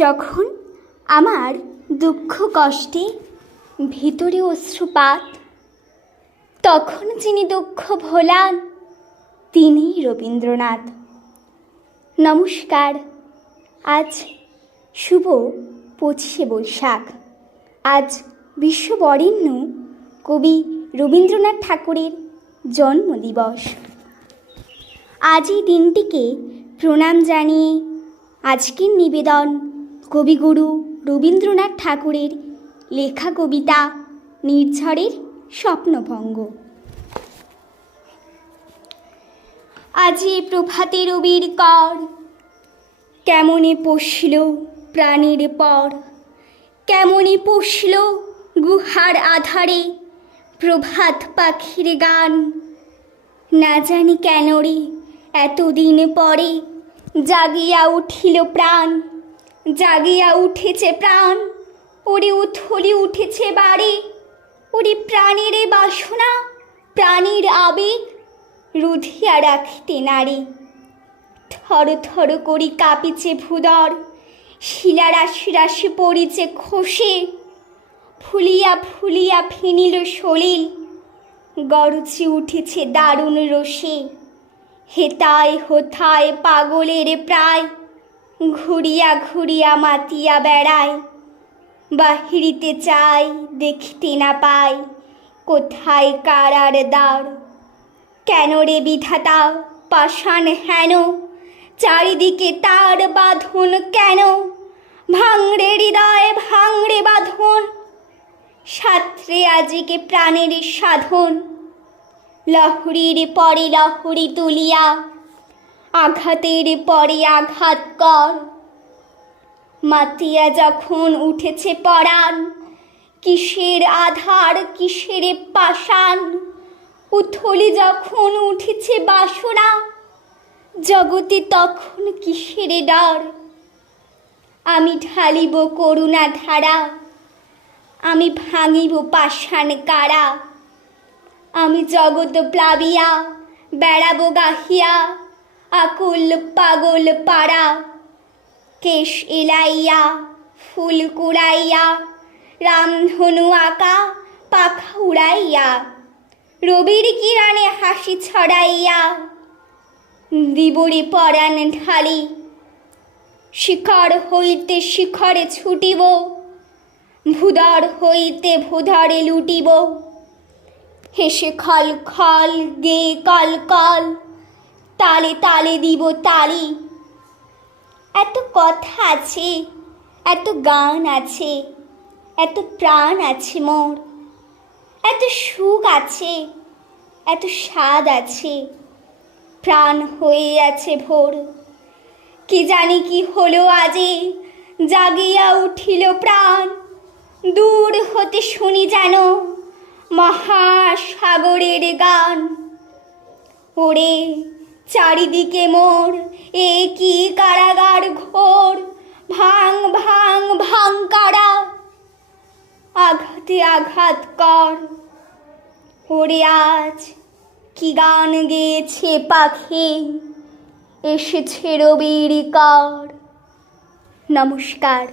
যখন আমার দুঃখ কষ্টে ভিতরে অশ্রুপাত, তখন যিনি দুঃখ ভোলান তিনিই রবীন্দ্রনাথ। নমস্কার। আজ শুভ 25শে বৈশাখ। আজ বিশ্ববরেণ্য কবি রবীন্দ্রনাথ ঠাকুরের জন্মদিবস। আজ এই দিনটিকে প্রণাম জানিয়ে আজকের নিবেদন কবিগুরু রবীন্দ্রনাথ ঠাকুরের লেখা কবিতা নির্ঝরের স্বপ্নভঙ্গ। আজি প্রভাতে রবির কর, কেমনে পশল প্রাণীর পর, কেমনে পশল গুহার আধারে প্রভাত পাখির গান। না জানি কেন রে এতদিন পরে জাগিয়া উঠিল প্রাণ, জাগিয়া উঠেছে প্রাণ। ওরে উথলি উঠেছে বাড়ি, ওরে প্রাণের বাসনা প্রাণীর আবেগ রুধিয়া রাখিতে নারী। থর থর করি কাঁপিছে ভূদর, শিলা রাশি রাশি পড়িছে খসে। ফুলিয়া ফুলিয়া ফেনিল সলিল, গরজে উঠেছে দারুণ রোষে। হেতায় হোথায় পাগলের প্রায়, ঘুরিয়া ঘুরিয়া মাতিয়া বেড়ায়। বাহিরিতে চাই দেখিতে না পাই, কোথায় কারার দ্বার। কেন রে বিধাতা পাষাণ হেন, চারিদিকে তার বাঁধন কেন। ভাঙড়ে হৃদয় ভাঙড়ে বাঁধন, সাত্রে আজিকে প্রাণের সাধন। লহরীর পরে লহরী তুলিয়া, আঘাতের পরে আঘাত কর। মাতিয়া যখন উঠেছে পরাণ, কিসের আধার কিসের পাষাণ। উথলি যখন উঠেছে বাসনা, জগতে তখন কিসের ডর। আমি ঢালিব করুণা ধারা, আমি ভাঙিব পাষাণ কারা। আমি জগৎ প্লাবিয়া বেড়াবো গাহিয়া, আকুল পাগল পাড়া। কেশ এলাইয়া ফুল কুড়াইয়া, রামধনু আঁকা পাখা উড়াইয়া। রবির কিরণে হাসি ছড়াইয়া, দিবরে পরাণ ঢালি। শিখর হইতে শিখরে ছুটিব, ভূধর হইতে ভূধরে লুটিব। হেসে খল খল গে কল কল, তালে তালে দিব তালি। এত কথা আছে, এত গান আছে, এত প্রাণ আছে মোর। এত সুখ আছে, এত স্বাদ আছে, প্রাণ হয়ে আছে ভোর। কি জানি কি হলো আজে, জাগিয়া উঠিল প্রাণ। দূর হতে শুনি যেন মহাসাগরের গান। ওরে চারিদিকে মোর এ কি কারাগার ঘোর। ভাঙ ভাঙ ভাঙ কারা, আঘাতে আঘাত কর। ওরে আজ কি গান গেয়েছে পাখি, এসেছে রবির কর। নমস্কার।